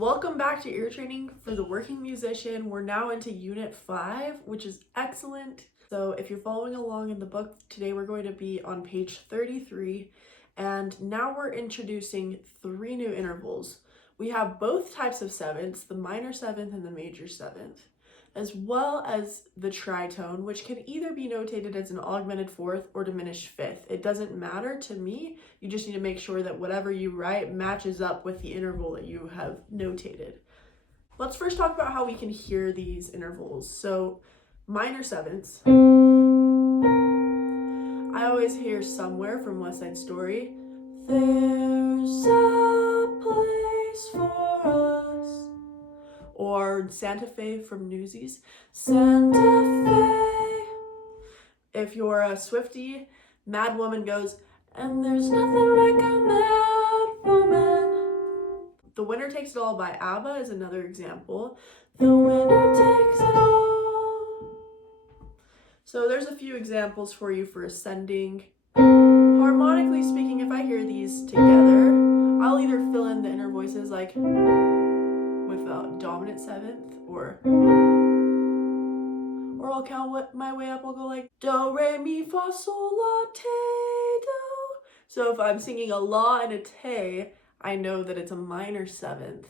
Welcome back to ear training for the working musician. We're now into unit 5, which is excellent. So if you're following along in the book, today we're going to be on page 33, and now we're introducing 3 new intervals. We have both types of sevenths, the minor seventh and the major seventh, as well as the tritone, which can either be notated as an augmented fourth or diminished fifth. It doesn't matter to me. You just need to make sure that whatever you write matches up with the interval that you have notated. Let's first talk about how we can hear these intervals. So minor sevenths, I always hear Somewhere from West Side Story. There's a place for us. Or Santa Fe from Newsies. Santa Fe. If you're a Swiftie, Mad Woman goes, and there's nothing like a mad woman. The Winner Takes It All by ABBA is another example. The winner takes it all. So there's a few examples for you for ascending. Harmonically speaking, if I hear these together, I'll either fill in the inner voices like with a dominant seventh, or I'll count my way up. I'll go like do, re, mi, fa, sol, la, te, do. So if I'm singing a la and a te, I know that it's a minor seventh.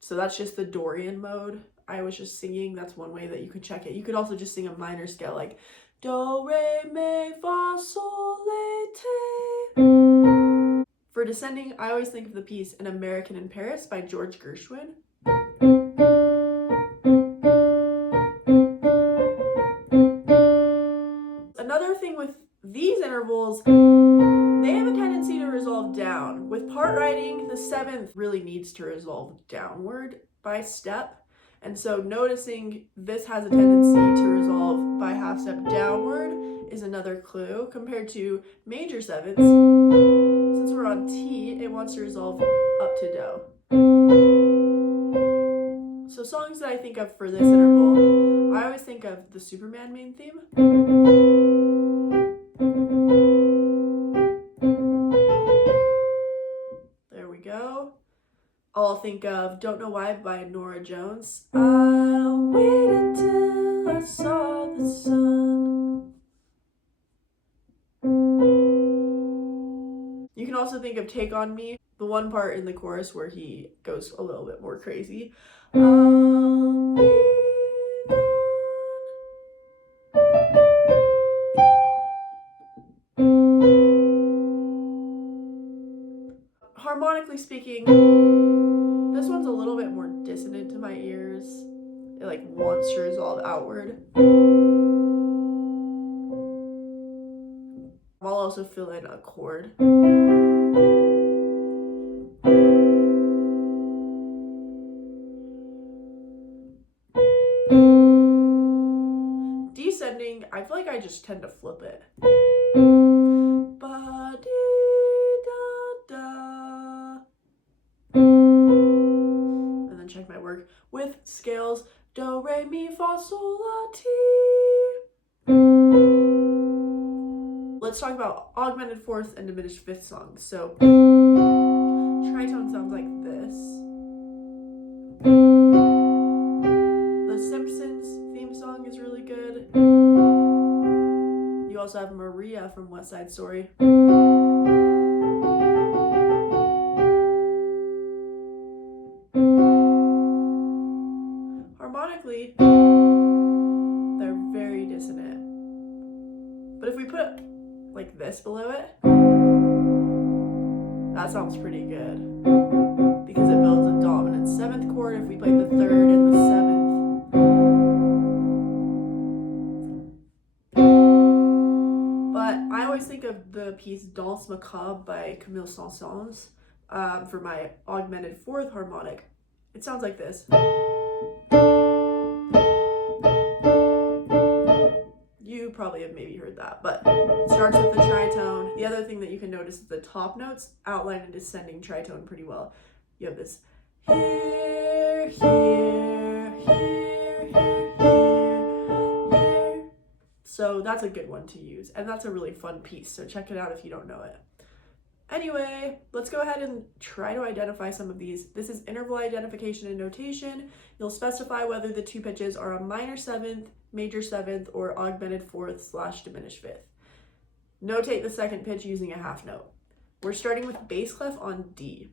So that's just the Dorian mode. I was just singing. That's one way that you could check it. You could also just sing a minor scale like do, re, mi, fa, sol, la, te. For descending, I always think of the piece An American in Paris by George Gershwin. Another thing with these intervals, they have a tendency to resolve down. With part writing, the seventh really needs to resolve downward by step. And so noticing this has a tendency to resolve by half step downward is another clue, compared to major sevenths. Since we're on T, it wants to resolve up to do. So songs that I think of for this interval, I always think of the Superman main theme. There we go. I'll think of Don't Know Why by Norah Jones. I waited till I saw the sun. You can also think of Take On Me, the one part in the chorus where he goes a little bit more crazy. I'll be gone. Harmonically speaking, this one's a little bit more dissonant to my ears. It like wants to resolve outward. I'll also fill in a chord. Descending, I feel like I just tend to flip it. Ba-dee-da-da. And then check my work with scales. Do, re, mi, fa, sol, la, ti. Let's talk about augmented fourth and diminished fifth songs. So tritone sounds like this. The Simpsons theme song is really good. You also have Maria from West Side Story. Harmonically, they're very dissonant. But if we put it like this below it, that sounds pretty good, because it builds a dominant seventh chord if we play the third and the seventh. But I always think of the piece Danse Macabre by Camille Saint-Saëns for my augmented fourth harmonic. It sounds like this. You probably have maybe heard that, but it starts with the tritone. The other thing that you can notice is the top notes outline a descending tritone pretty well. You have this here, here, here, here, here. So that's a good one to use, and that's a really fun piece, so check it out if you don't know it. Anyway, let's go ahead and try to identify some of these. This is interval identification and notation. You'll specify whether the two pitches are a minor seventh, major seventh, or augmented fourth / diminished fifth. Notate the second pitch using a half note. We're starting with bass clef on D.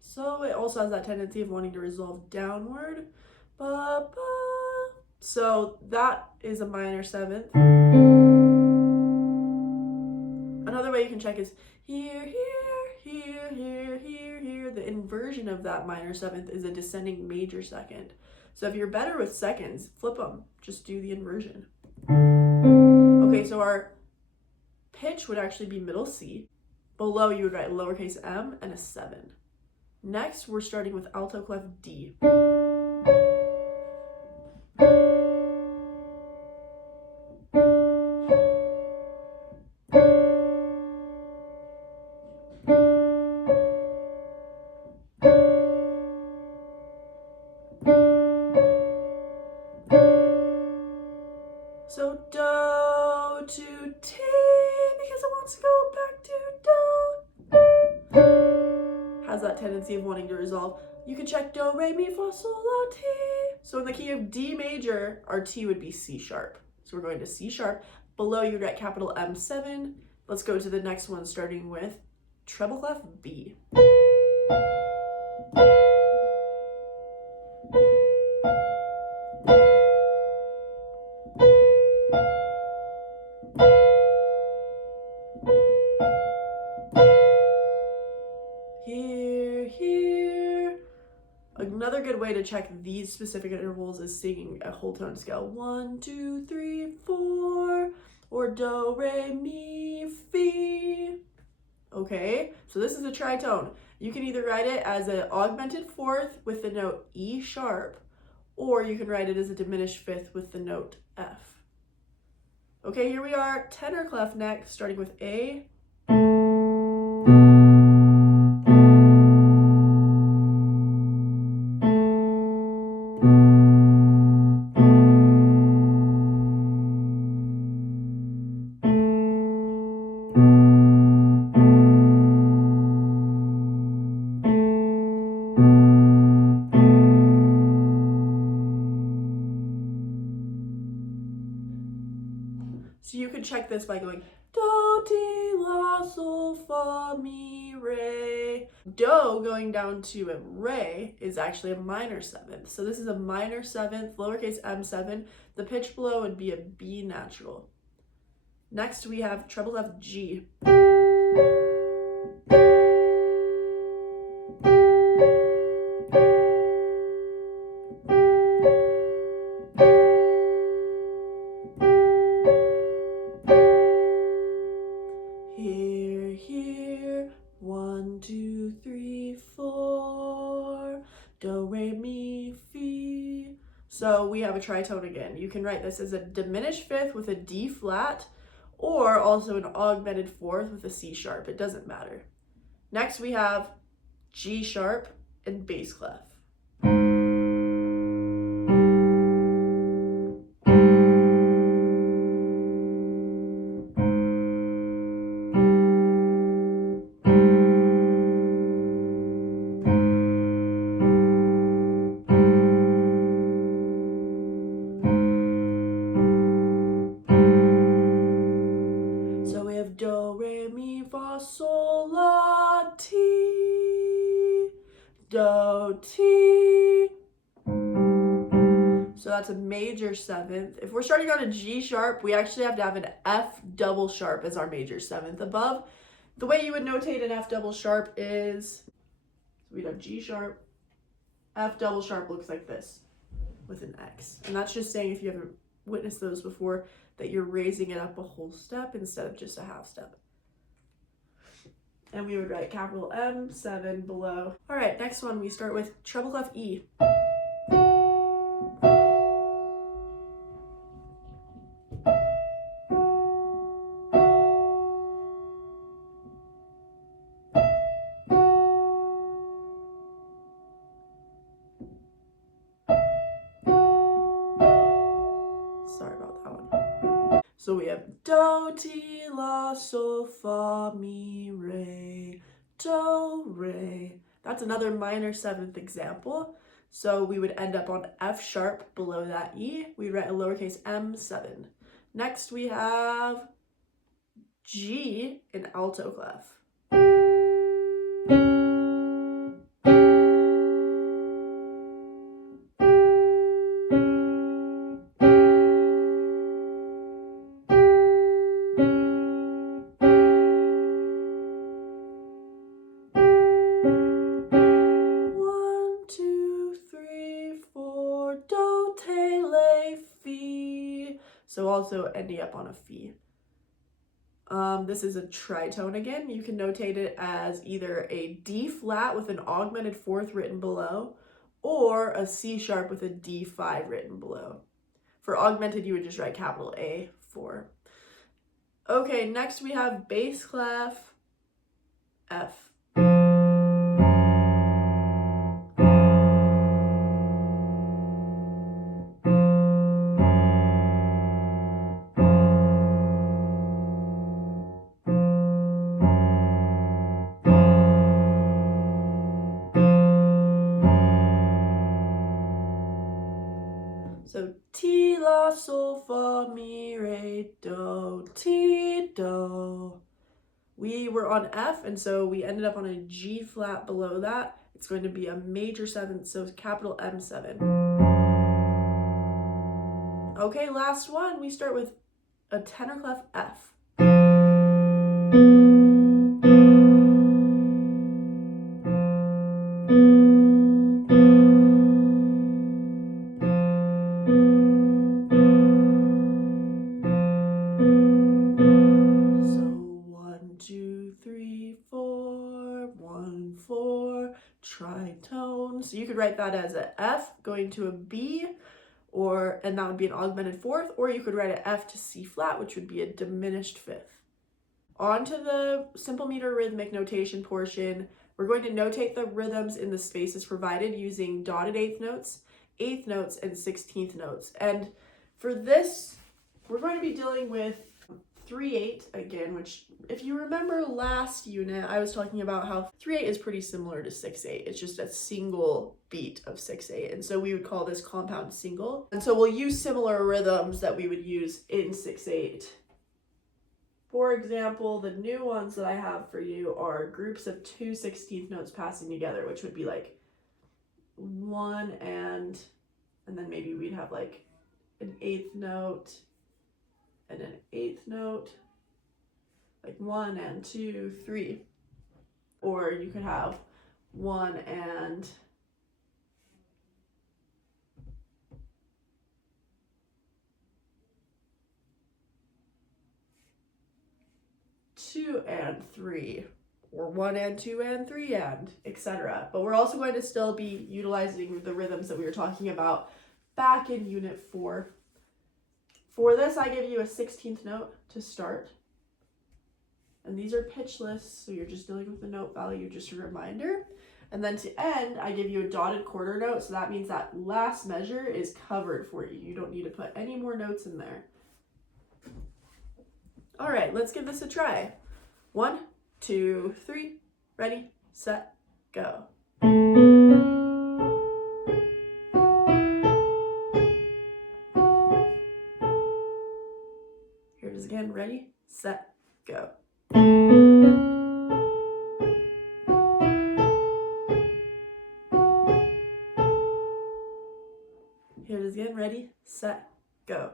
So it also has that tendency of wanting to resolve downward. Ba, ba. So that is a minor seventh. Another way you can check is here, here, here, here, here, here. The inversion of that minor seventh is a descending major second. So if you're better with seconds, flip them. Just do the inversion. Okay, so our pitch would actually be middle C. Below you would write lowercase m and a 7. Next, we're starting with alto clef D. So do to T because it wants to go back to do. Has that tendency of wanting to resolve. You can check do, re, mi, fa, sol, la, ti. So in the key of D major, our T would be C sharp. So we're going to C sharp. Below you would write capital M7. Let's go to the next one, starting with treble clef B. Here, here. Another good way to check these specific intervals is singing a whole tone scale. 1, 2, 3, 4, or do, re, mi, fi. Okay, so this is a tritone. You can either write it as an augmented fourth with the note E sharp, or you can write it as a diminished fifth with the note F. Okay, here we are, tenor clef next, starting with A. So you could check this by going do, ti, la, sol, fa, mi, re. Do going down to a re is actually a minor seventh. So this is a minor seventh, lowercase m7. The pitch below would be a B natural. Next we have treble clef G. Here, here, 1, 2, 3, 4, do, re, mi, fi. So we have a tritone again. You can write this as a diminished fifth with a D flat, or also an augmented fourth with a C sharp. It doesn't matter. Next we have G sharp and bass clef. Do, re, mi, fa, sol, la, ti, do, ti. So that's a major seventh. If we're starting on a G sharp, we actually have to have an F double sharp as our major seventh above. The way you would notate an F double sharp is, we'd have G sharp, F double sharp looks like this with an X. And that's just saying, if you haven't witnessed those before, that you're raising it up a whole step instead of just a half step. and we would write capital M7 below. All right, next one, we start with treble clef E. Sorry about that one. So we have do, ti, la, sol, fa, mi, re, do, re. That's another minor seventh example. So we would end up on F sharp below that E. We'd write a lowercase m7. Next we have G in alto clef. 1, 2, 3, 4, do, te, le, fi. So also ending up on a fi. This is a tritone again. You can notate it as either a D flat with an augmented fourth written below, or a C sharp with a D5 written below. For augmented, you would just write capital A4. Okay, next we have bass clef F. So ti, la, sol, fa, mi, re, do, ti, do. We were on F, and so we ended up on a G flat below that. It's going to be a major seventh, so capital M7. Okay, last one, we start with a tenor clef F. Tritone. So you could write that as an F going to a B, and that would be an augmented fourth, or you could write an F to C flat, which would be a diminished fifth. On to the simple meter rhythmic notation portion. We're going to notate the rhythms in the spaces provided using dotted eighth notes, and 16th notes. And for this, we're going to be dealing with 3/8 again, which if you remember last unit, I was talking about how 3/8 is pretty similar to 6/8. It's just a single beat of 6/8. And so we would call this compound single. And so we'll use similar rhythms that we would use in 6/8. For example, the new ones that I have for you are groups of 2 16th notes passing together, which would be like 1 and then maybe we'd have like an 8th note and an 8th note, like 1 and 2, 3. Or you could have 1 and 2 and 3, or 1 and 2 and 3 and, etc. But we're also going to still be utilizing the rhythms that we were talking about back in Unit 4. For this, I give you a 16th note to start. And these are pitchless, so you're just dealing with the note value, just a reminder. And then to end, I give you a dotted quarter note, so that means that last measure is covered for you. You don't need to put any more notes in there. All right, let's give this a try. 1, 2, 3, ready, set, go. Here it is again, ready, set, go. Here it is again, ready, set, go.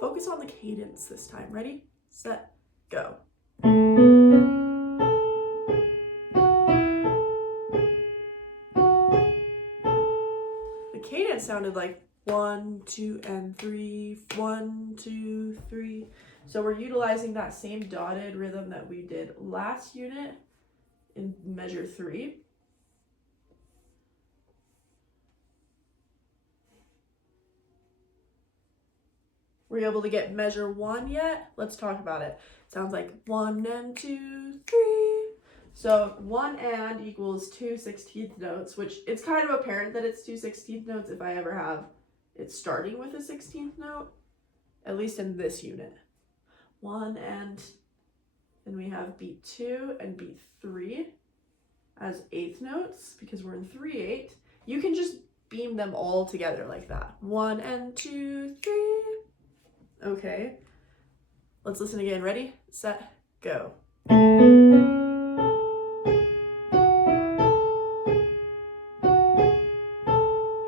Focus on the cadence this time. Ready, set, go. The cadence sounded like 1, 2, and 3, 1, 2, 3. So we're utilizing that same dotted rhythm that we did last unit in measure 3. Were you able to get measure 1 yet? Let's talk about it. Sounds like 1 and 2, 3. So 1 and equals 2 16th notes, which it's kind of apparent that it's 2 16th notes if I ever have it starting with a 16th note, at least in this unit. 1 and we have beat 2 and beat 3 as 8th notes because we're in 3/8. You can just beam them all together like that. 1 and 2, 3. Okay, let's listen again. Ready, set, go.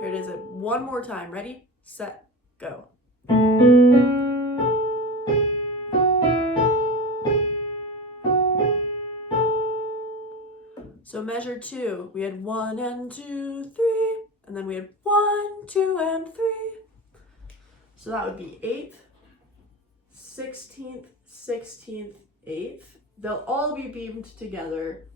Here it is one more time. Ready, set, go. So measure 2, we had 1 and 2, 3, and then we had 1, 2, and 3. So that would be 8th, 16th, 16th, 8th. They'll all be beamed together.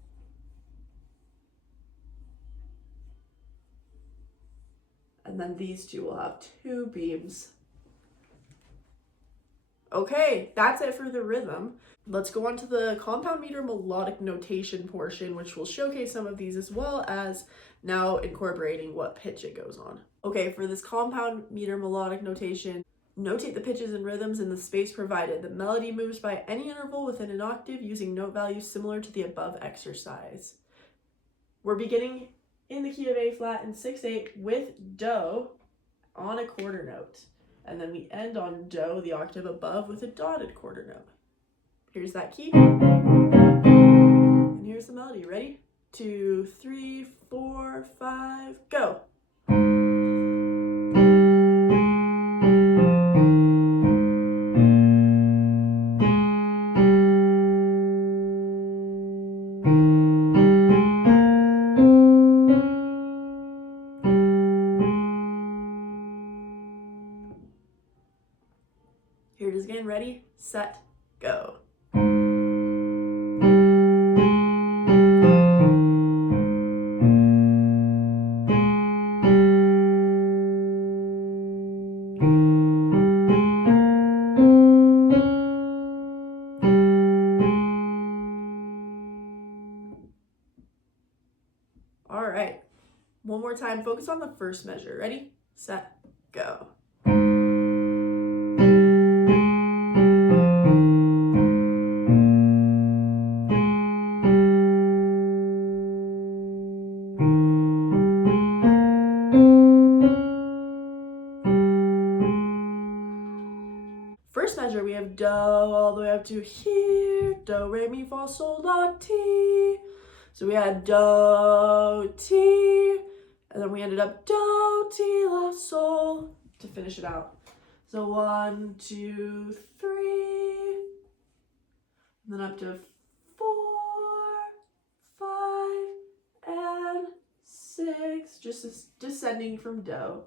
And then these two will have 2 beams. Okay, that's it for the rhythm. Let's go on to the compound meter melodic notation portion, which will showcase some of these as well as now incorporating what pitch it goes on. Okay, for this compound meter melodic notation, notate the pitches and rhythms in the space provided. The melody moves by any interval within an octave using note values similar to the above exercise. We're beginning in the key of A flat in 6/8 with Do on a quarter note. And then we end on Do, the octave above, with a dotted quarter note. Here's that key. And here's the melody. Ready? 2, 3, 4, 5, go. Here it is again. Ready, set, go. All right, one more time. Focus on the first measure. Ready, set, go. First measure, we have Do all the way up to here. Do, re, mi, fa, sol, la, ti. So we had Do, ti, and then we ended up Do, ti, la, sol to finish it out. So 1, 2, 3, and then up to 4, 5, and 6, just descending from Do.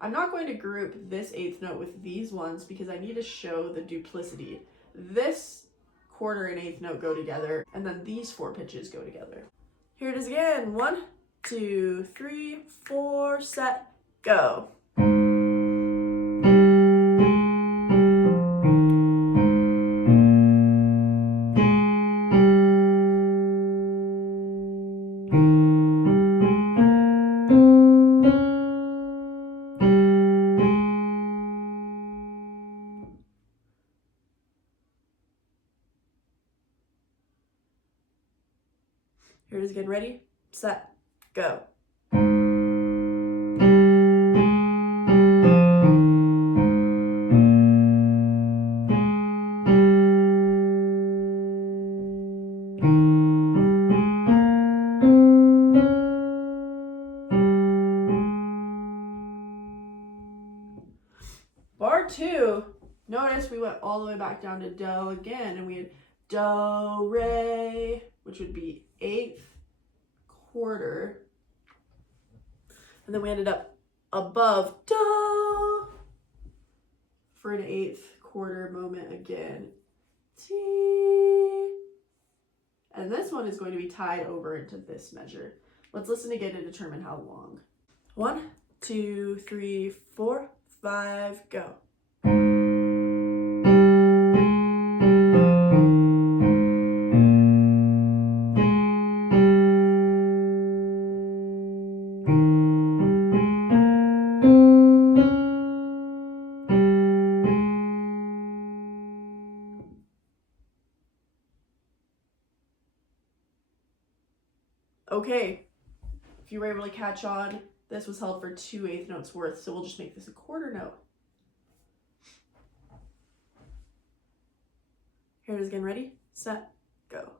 I'm not going to group this 8th note with these ones because I need to show the duplicity. This quarter and 8th note go together, and then these 4 pitches go together. Here it is again. 1, 2, 3, 4, set, go. Here it is again. Ready, set, go. Bar 2, notice we went all the way back down to Do again, and we had Do, re, which would be 8th quarter, and then we ended up above do for an eighth quarter moment again. T. And this one is going to be tied over into this measure. Let's listen again and determine how long. 1, 2, 3, 4, 5, go. Okay, if you were able to catch on, this was held for 2 eighth notes worth, so we'll just make this a quarter note. Here it is again, ready, set, go.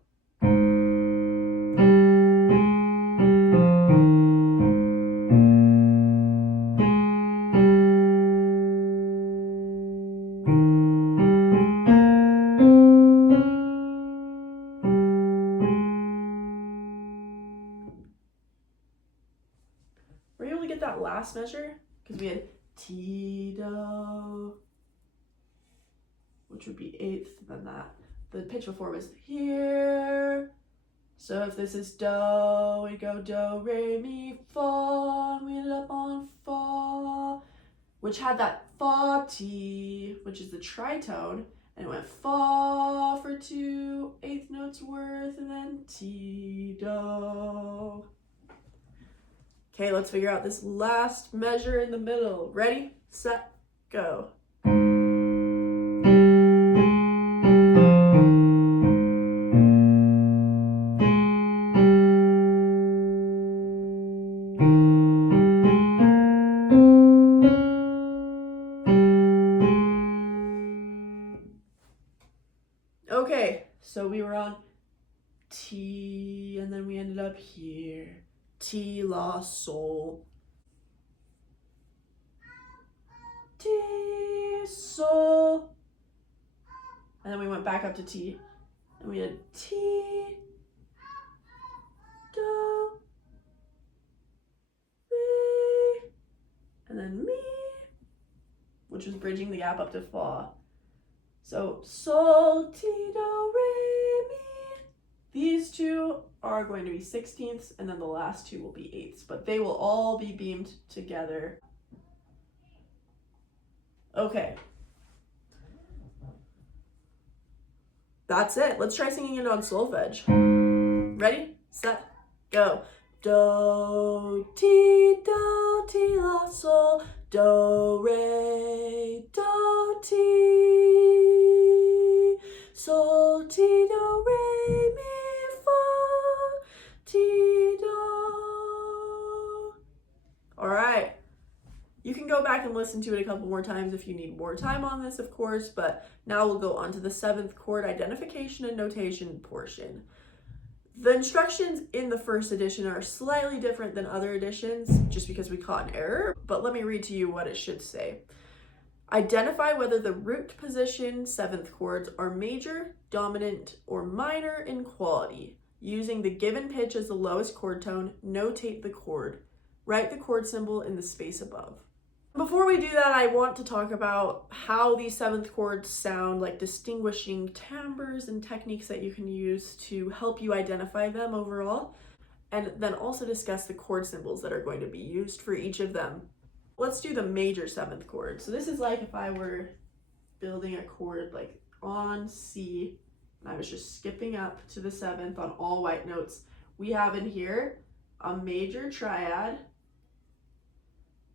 Were you able to get that last measure? Because we had T, do, which would be eighth than that. The pitch before was here. So if this is do, we go do, re, mi, fa, and we ended up on fa, which had that fa, ti, which is the tritone, and it went fa for 2 eighth notes worth, and then ti, do. Okay, let's figure out this last measure in the middle. Ready, set, go. Okay, so we were on T, and then we ended up here. T, la, sol. T, sol. And then we went back up to T. And we had T, do, re, and then mi, which was bridging the gap up to fa. So sol, ti, do, re, mi. These two are going to be 16ths, and then the last two will be eighths, but they will all be beamed together. Okay. That's it. Let's try singing it on solfege. Ready, set, go. Do, ti, la, sol, do, re, do, ti, sol, ti, do, re, mi, fa, ti, do. All right. You can go back and listen to it a couple more times if you need more time on this, of course, but now we'll go on to the 7th chord identification and notation portion. The instructions in the first edition are slightly different than other editions, just because we caught an error, but let me read to you what it should say. Identify whether the root position 7th chords are major, dominant, or minor in quality. Using the given pitch as the lowest chord tone, notate the chord. Write the chord symbol in the space above. Before we do that, I want to talk about how these 7th chords sound, like distinguishing timbres and techniques that you can use to help you identify them overall, and then also discuss the chord symbols that are going to be used for each of them. Let's do the major 7th chord. So this is like if I were building a chord like on C, and I was just skipping up to the 7th on all white notes. We have in here a major triad,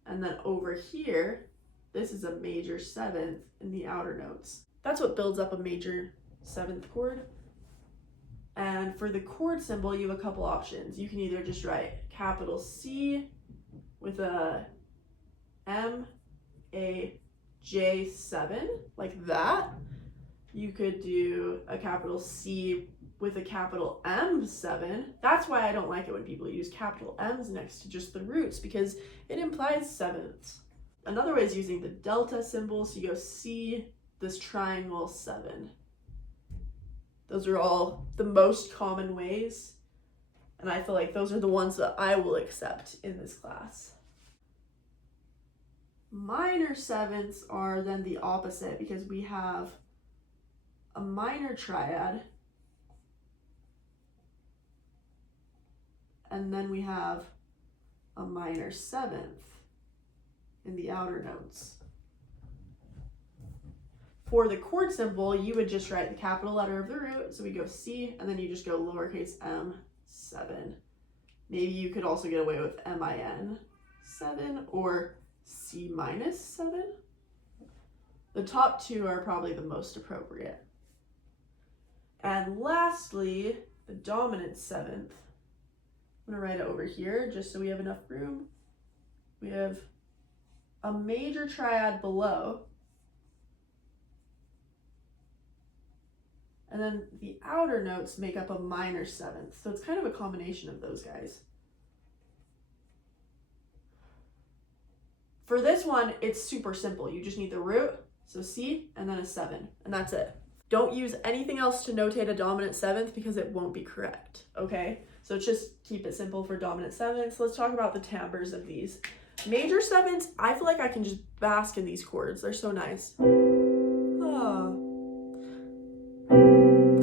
and then over here, this is a major 7th in the outer notes. That's what builds up a major 7th chord. And for the chord symbol, you have a couple options. You can either just write capital C with a M, A, J7, like that. You could do a capital C with a capital M7. That's why I don't like it when people use capital M's next to just the roots, because it implies 7ths. Another way is using the delta symbol. So you go C, this triangle 7. Those are all the most common ways, and I feel like those are the ones that I will accept in this class. Minor sevenths are then the opposite because we have a minor triad and then we have a minor seventh in the outer notes. For the chord symbol, you would just write the capital letter of the root. So we go C and then you just go lowercase m7. Maybe you could also get away with min7 or C minus 7. The top two are probably the most appropriate. And lastly, the dominant seventh. I'm gonna write it over here just so we have enough room. We have a major triad below. And then the outer notes make up a minor seventh. So it's kind of a combination of those guys. For this one, it's super simple. You just need the root, so C, and then a 7, and that's it. Don't use anything else to notate a dominant seventh because it won't be correct, okay? So just keep it simple for dominant sevenths. Let's talk about the timbres of these. Major sevenths, I feel like I can just bask in these chords. They're so nice. A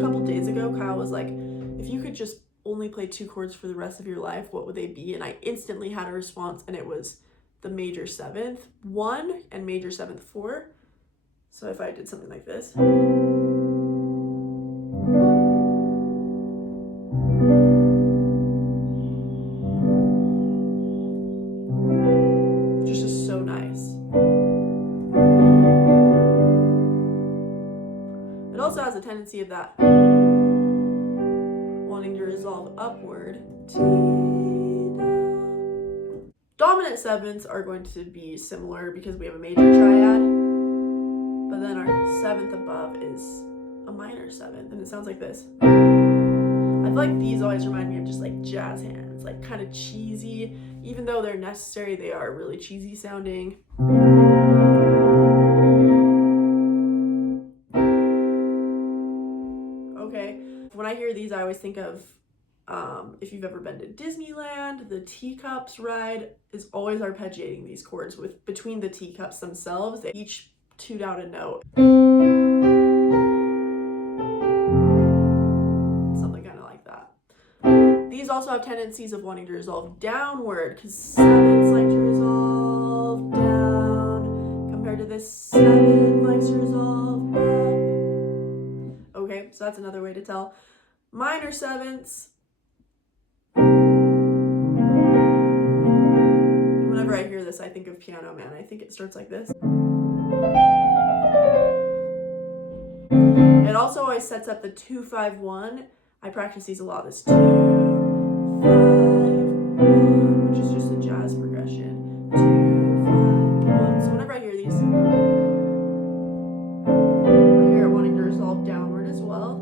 couple days ago, Kyle was like, if you could just only play 2 chords for the rest of your life, what would they be? And I instantly had a response, and it was the major seventh 1 and major seventh 4. So if I did something like this, just is so nice. It also has a tendency of that wanting to resolve upward. Dominant sevenths are going to be similar because we have a major triad, but then our seventh above is a minor seventh, and it sounds like this. I feel like these always remind me of just like jazz hands, like kind of cheesy. Even though they're necessary, they are really cheesy sounding. Okay, when I hear these, I always think of if you've ever been to Disneyland, the teacups ride is always arpeggiating these chords with between the teacups themselves. They each toot out a note. Something kind of like that. These also have tendencies of wanting to resolve downward because sevenths like to resolve down compared to this seventh likes to resolve up. Okay, so that's another way to tell. Minor sevenths. Whenever I hear this, I think of Piano Man. I think it starts like this. It also always sets up the 2-5-1. I practice these a lot. This 2-5-1, which is just a jazz progression. 2-5-1. So whenever I hear these, I hear it wanting to resolve downward as well.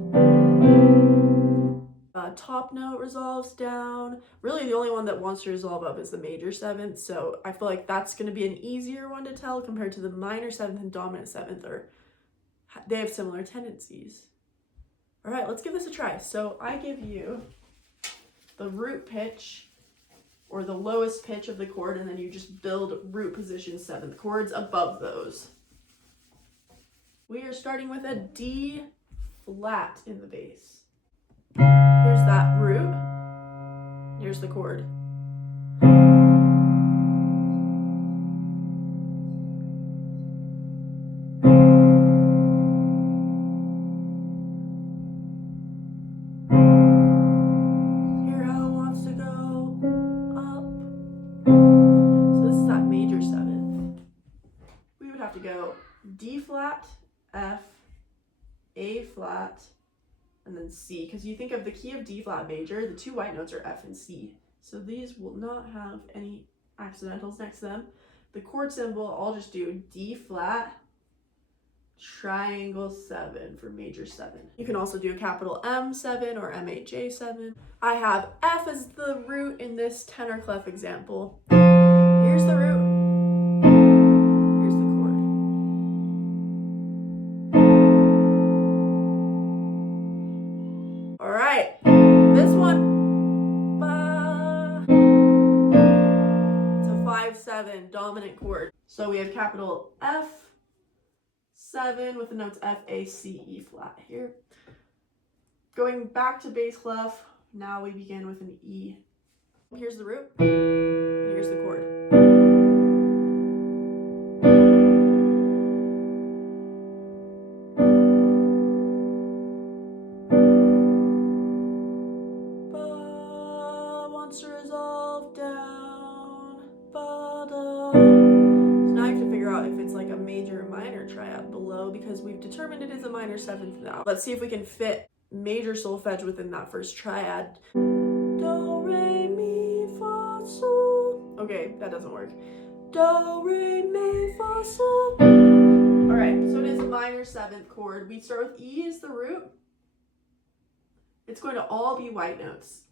Top note resolves down. Really, the only one that wants to resolve up is the major seventh. So I feel like that's going to be an easier one to tell compared to the minor seventh and dominant seventh. They have similar tendencies. All right, let's give this a try. So I give you the root pitch or the lowest pitch of the chord, and then you just build root position seventh chords above those. We are starting with a D flat in the bass. Here's that root. Here's the chord. Hear how it wants to go up. So this is that major seventh. We would have to go D flat, F, A flat, and then C, because you think of the key of D flat major, the 2 white notes are F and C. So these will not have any accidentals next to them. The chord symbol, I'll just do D flat, triangle 7 for major 7. You can also do a capital M7 or M8J7. I have F as the root in this tenor clef example. Here's the root. Here's the chord. All right, this one, it's a 5-7. 7, dominant chord. So we have capital F7 with the notes F, A, C, E flat here. Going back to bass clef, now we begin with an E. Here's the root, and here's the chord. Wants to resolve down, ba-da. So now you have to figure out if it's like a major or minor triad below, because we've determined it is a minor 7th now. Let's see if we can fit major solfege within that first triad. Do, re, mi, fa, sol. Okay, that doesn't work. Do, re, mi, fa, sol. All right, so it is a minor 7th chord. We start with E as the root. It's going to all be white notes.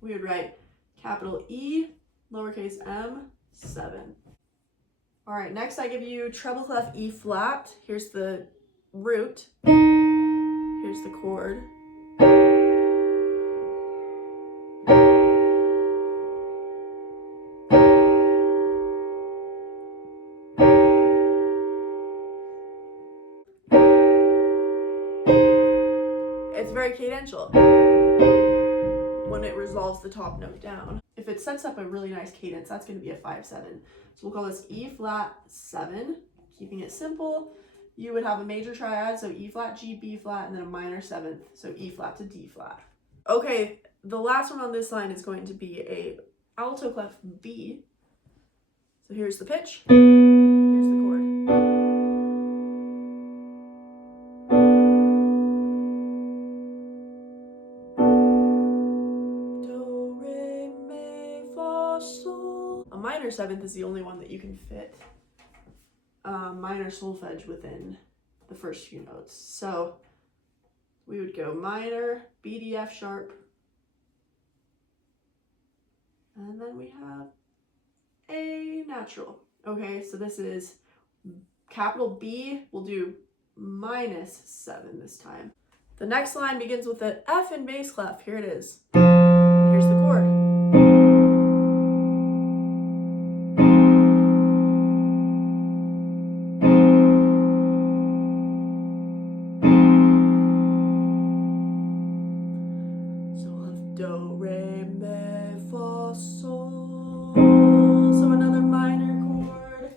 We would write capital E, lowercase m, 7. All right, next I give you treble clef E flat. Here's the root. Here's the chord. It's very cadential when it resolves the top note down. If it sets up a really nice cadence, that's going to be a 5-7. So we'll call this E flat 7, keeping it simple. You would have a major triad, so E flat, G, B flat, and then a minor 7th, so E flat to D flat. Okay, the last one on this line is going to be a alto clef B. So here's the pitch, here's the chord. Do, re, mi, fa, sol. A minor 7th is the only one that you can fit minor solfege within the first few notes. So we would go minor, B, D, F sharp, and then we have A natural. Okay, so this is capital B. We'll do minus 7 this time. The next line begins with an F in bass clef. Here it is. Here's the chord. So we'll have do, re, mi, fa, sol. So another minor chord.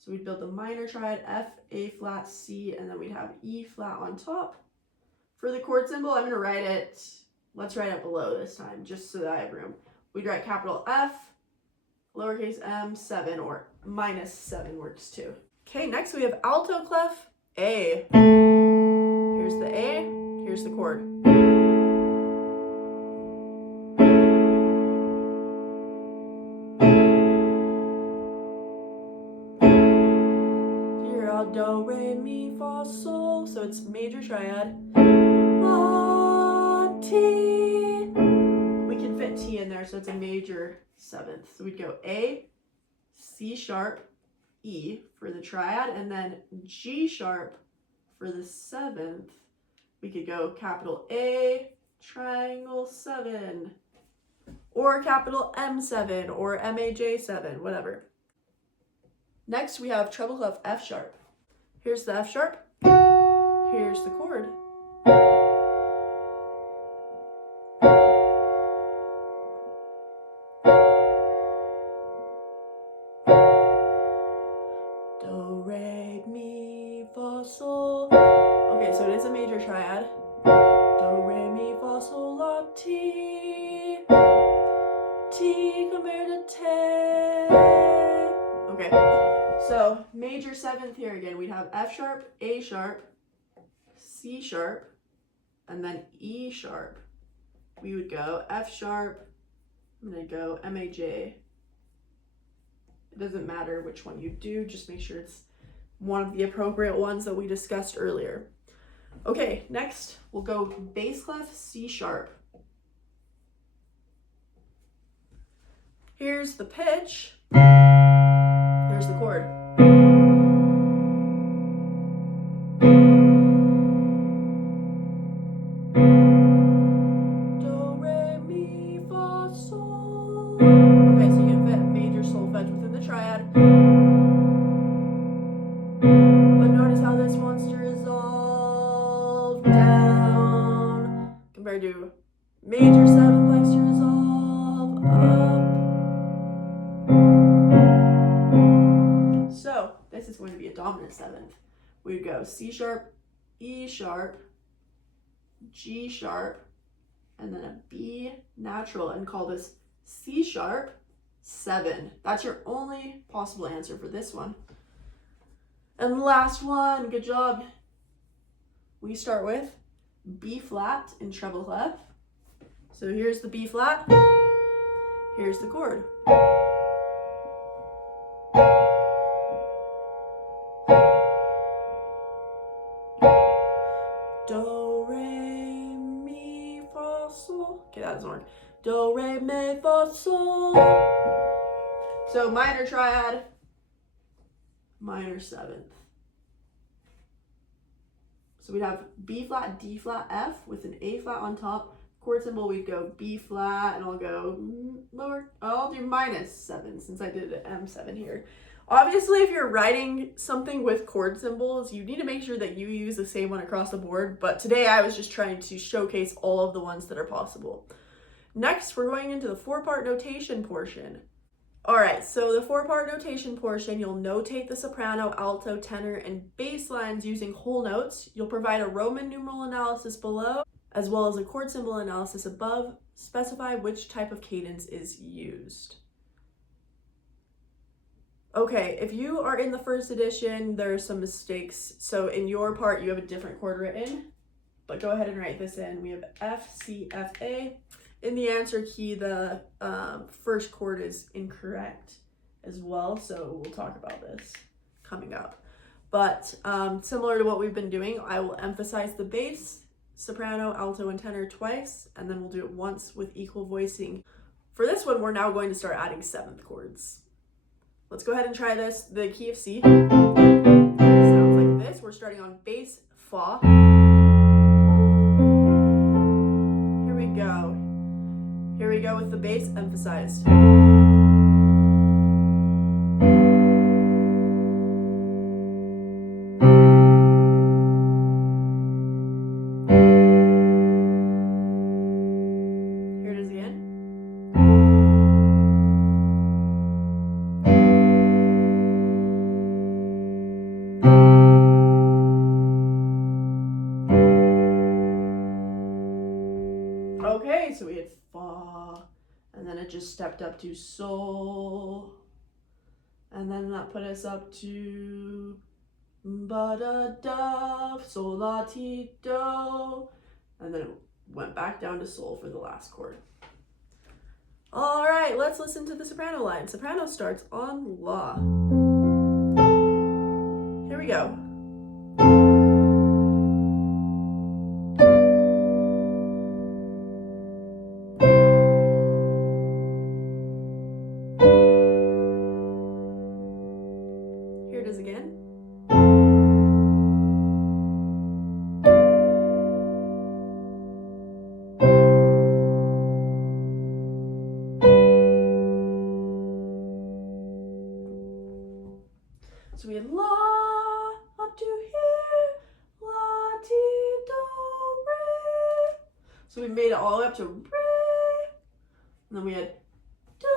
So we'd build the minor triad F, A flat, C, and then we'd have E flat on top. For the chord symbol, I'm going to write it, let's write it below this time, just so that I have room. We'd write capital F, lowercase m, 7, or minus 7 works too. Okay, next we have alto clef A. Here's the A, here's the chord. Do, re, mi, fa, sol. So it's major triad. La, ti. We can fit T in there, so it's a major 7th. So we'd go A, C sharp, E for the triad, and then G sharp for the 7th. We could go capital A, triangle 7, or capital M7, or MAJ7, whatever. Next we have treble clef F sharp. Here's the F sharp, here's the chord. Do, re, mi, fa, sol. Okay, so it is a major triad. Do, re, mi, fa, sol, la, ti. Ti compared to te. Okay, so major 7th here again. We'd have F sharp, A sharp, C sharp, and then E sharp. We would go F sharp, I'm going to go MAJ. It doesn't matter which one you do, just make sure it's one of the appropriate ones that we discussed earlier. Okay, next we'll go bass clef C sharp. Here's the pitch, here's the chord. down, compared to major 7th likes to resolve up. So this is going to be a dominant 7th. We'd go C sharp, E sharp, G sharp, and then a B natural, and call this C sharp 7. That's your only possible answer for this one. And last one, good job. We start with B flat in treble clef. So here's the B flat, here's the chord. Do, re, mi, fa, sol. Okay, that doesn't work. Do, re, mi, fa, sol. So minor triad, minor 7th. So we'd have B flat, D flat, F with an A flat on top. Chord symbol, we'd go B flat, and I'll go lower. I'll do minus 7 since I did an M7 here. Obviously, if you're writing something with chord symbols, you need to make sure that you use the same one across the board. But today I was just trying to showcase all of the ones that are possible. Next, we're going into the 4-part notation portion. All right, so the 4-part notation portion, you'll notate the soprano, alto, tenor, and bass lines using whole notes. You'll provide a Roman numeral analysis below, as well as a chord symbol analysis above. Specify which type of cadence is used. Okay, if you are in the first edition, there are some mistakes. So in your part, you have a different chord written, but go ahead and write this in. We have F, C, F, A. In the answer key, the first chord is incorrect as well, so we'll talk about this coming up. But similar to what we've been doing, I will emphasize the bass, soprano, alto, and tenor twice, and then we'll do it once with equal voicing. For this one, we're now going to start adding 7th chords. Let's go ahead and try this. The key of C sounds like this. We're starting on bass, fa. Here we go. Here we go with the bass emphasized. Here it is again. Okay, so we had fa, and then it just stepped up to sol, and then that put us up to ba da da, sol la ti do, and then it went back down to sol for the last chord. All right, let's listen to the soprano line. Soprano starts on la. Here we go. Here it is again. So we had la up to here, la ti do re. So we made it all the way up to re, and then we had do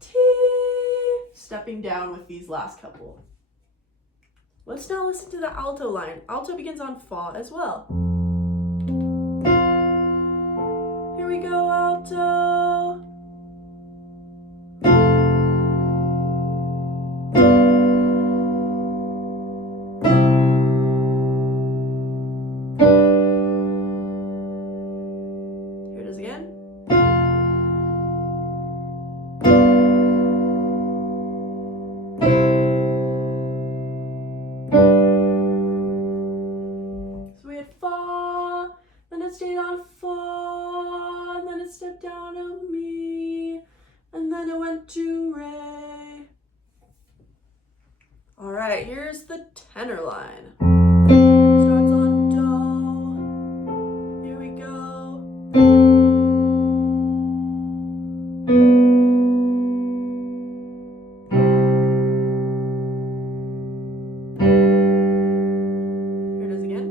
ti, stepping down with these last couple. Let's now listen to the alto line. Alto begins on fa as well. Here we go, alto. Here it is again. So we had fa, then it stayed on fa, and then it stepped down to mi, and then it went to re. All right, here's the tenor line. Starts on do. Here we go. Here it is again.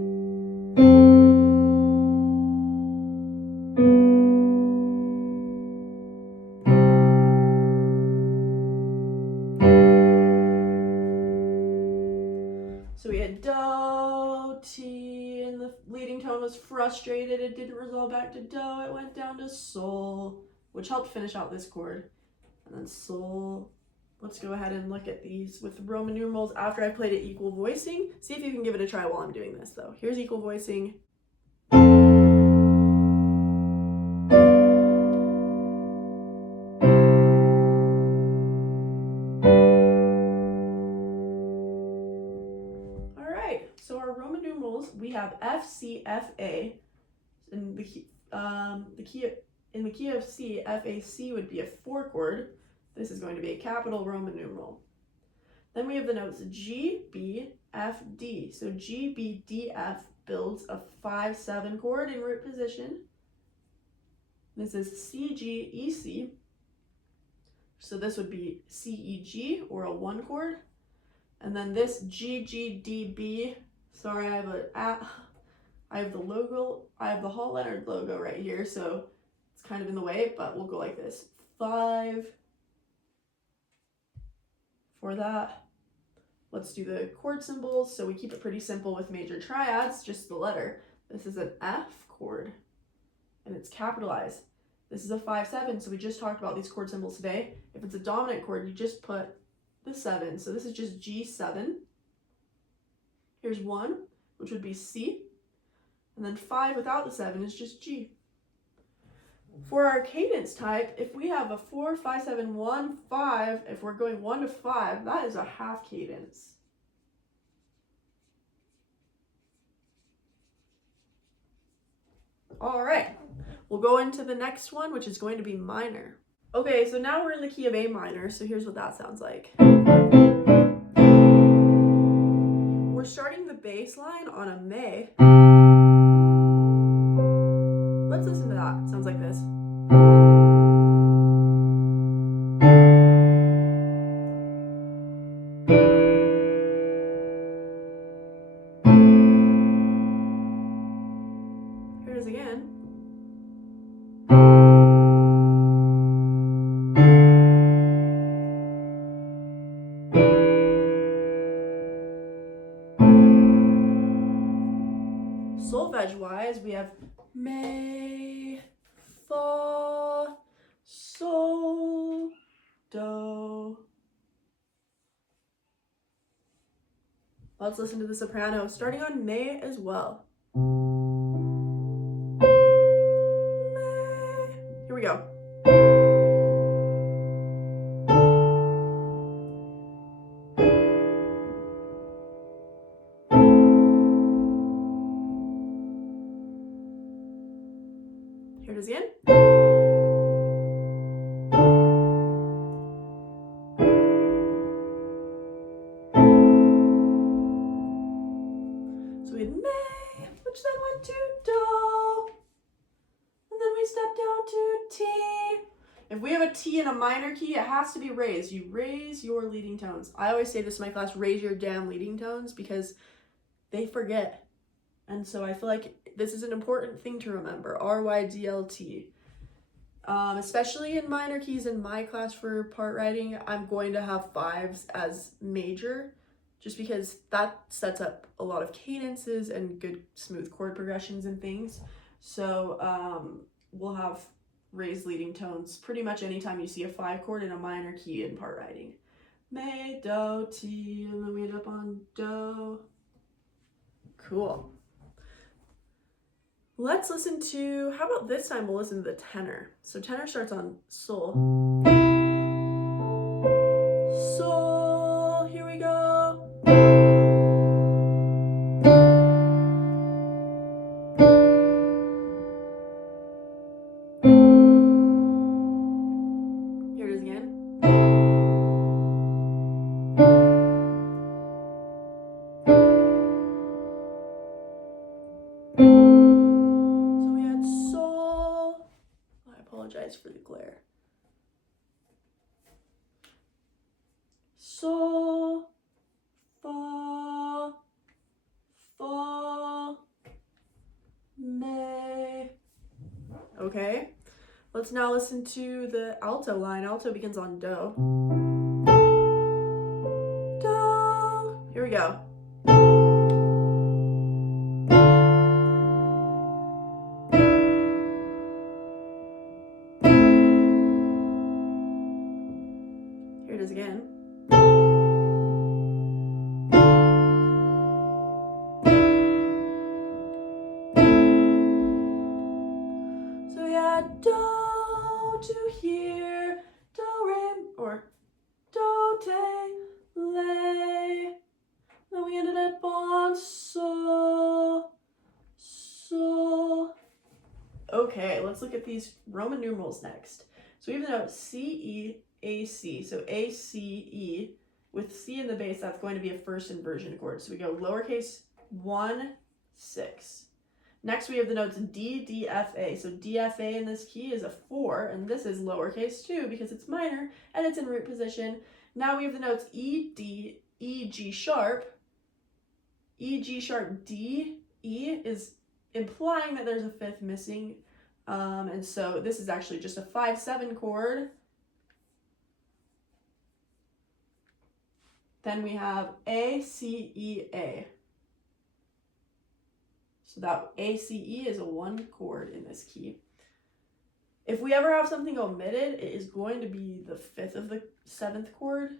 So we had do, ti, and the leading tone was frustrated. It didn't resolve back to do. It went down to sol, which helped finish out this chord. And then sol. Let's go ahead and look at these with Roman numerals after I played it equal voicing. See if you can give it a try while I'm doing this though. Here's equal voicing. Alright, so our Roman numerals, we have F, C, F, A. In the key of C, F, A, C would be a 4 chord. This is going to be a capital Roman numeral. Then we have the notes G, B, F, D. So G, B, D, F builds a 5-7 chord in root position. This is C, G, E, C. So this would be C, E, G, or a 1 chord. And then this G, G, D, B. Sorry, I have the logo. I have the Hall Leonard logo right here, so it's kind of in the way, but we'll go like this. 5 for that. Let's do the chord symbols. So we keep it pretty simple with major triads, just the letter. This is an F chord, and it's capitalized. This is a 5-7, so we just talked about these chord symbols today. If it's a dominant chord, you just put the 7. So this is just G7. Here's 1, which would be C. And then 5 without the 7 is just G. For our cadence type, if we have a 4, 5, 7, 1, 5, if we're going 1 to 5, that is a half cadence. All right, we'll go into the next one, which is going to be minor. Okay, so now we're in the key of A minor, so here's what that sounds like. We're starting the bass line on a me. Let's listen to that. It sounds like this. Here it is again. Solfege-wise, we have me, fa, sol, do. Let's listen to the soprano, starting on me as well. Me. Here we go. Here it is again. So we had me, which then went to do, and then we step down to ti. If we have a T in a minor key, it has to be raised. You raise your leading tones. I always say this in my class, raise your damn leading tones, because they forget. And so I feel like this is an important thing to remember, RYDLT. Especially in minor keys in my class for part writing, I'm going to have 5s as major, just because that sets up a lot of cadences and good smooth chord progressions and things. So we'll have raised leading tones pretty much anytime you see a 5 chord in a minor key in part writing. Me, do, ti, and then we end up on do. Cool. Let's listen to, how about this time we'll listen to the tenor. So tenor starts on sol. Sol, here we go. Here it is again. For the glare. Sol, fa, fa, me. Okay, let's now listen to the alto line. Alto begins on do. Do. Here we go. do to here, do re, or do te le. Then we ended up on sol, sol. Okay, let's look at these Roman numerals next. So we have the note C, E, A, C. So A, C, E. With C in the bass, that's going to be a first inversion chord. So we go lowercase 1, 6. Next, we have the notes D, D, F, A. So D, F, A in this key is a 4, and this is lowercase 2 because it's minor and it's in root position. Now we have the notes E, D, E, G sharp. E, G sharp, D, E is implying that there's a fifth missing. And so this is actually just a 5-7 chord. Then we have A, C, E, A. So that A, C, E is a 1 chord in this key. If we ever have something omitted, it is going to be the 5th of the 7th chord,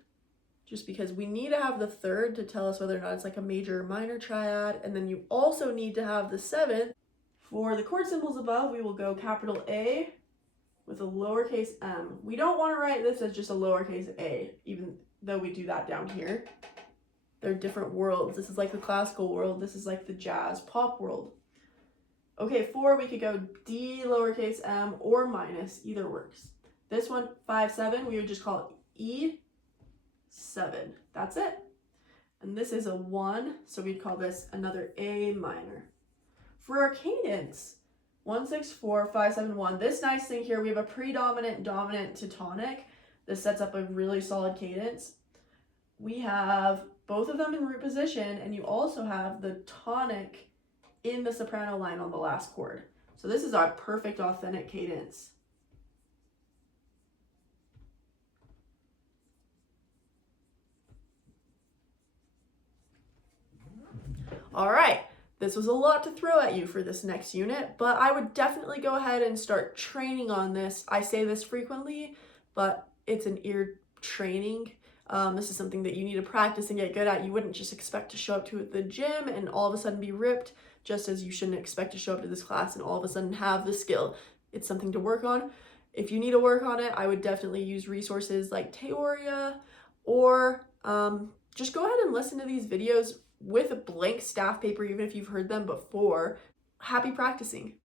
just because we need to have the 3rd to tell us whether or not it's like a major or minor triad. And then you also need to have the 7th. For the chord symbols above, we will go capital A with a lowercase m. We don't want to write this as just a lowercase a, even though we do that down here. They're different worlds. This is like the classical world. This is like the jazz pop world. Okay, 4, we could go D lowercase m or minus. Either works. This one, 5-7, we would just call it E7. That's it. And this is a 1, so we'd call this another A minor. For our cadence, 1, 6, 4, 5, 7, 1. This nice thing here, we have a predominant, dominant to tonic. This sets up a really solid cadence. We have both of them in root position, and you also have the tonic in the soprano line on the last chord. So this is our perfect authentic cadence. All right, this was a lot to throw at you for this next unit, but I would definitely go ahead and start training on this. I say this frequently, but it's an ear training. This is something that you need to practice and get good at. You wouldn't just expect to show up to the gym and all of a sudden be ripped, just as you shouldn't expect to show up to this class and all of a sudden have the skill. It's something to work on. If you need to work on it, I would definitely use resources like Teoria, or just go ahead and listen to these videos with a blank staff paper, even if you've heard them before. Happy practicing.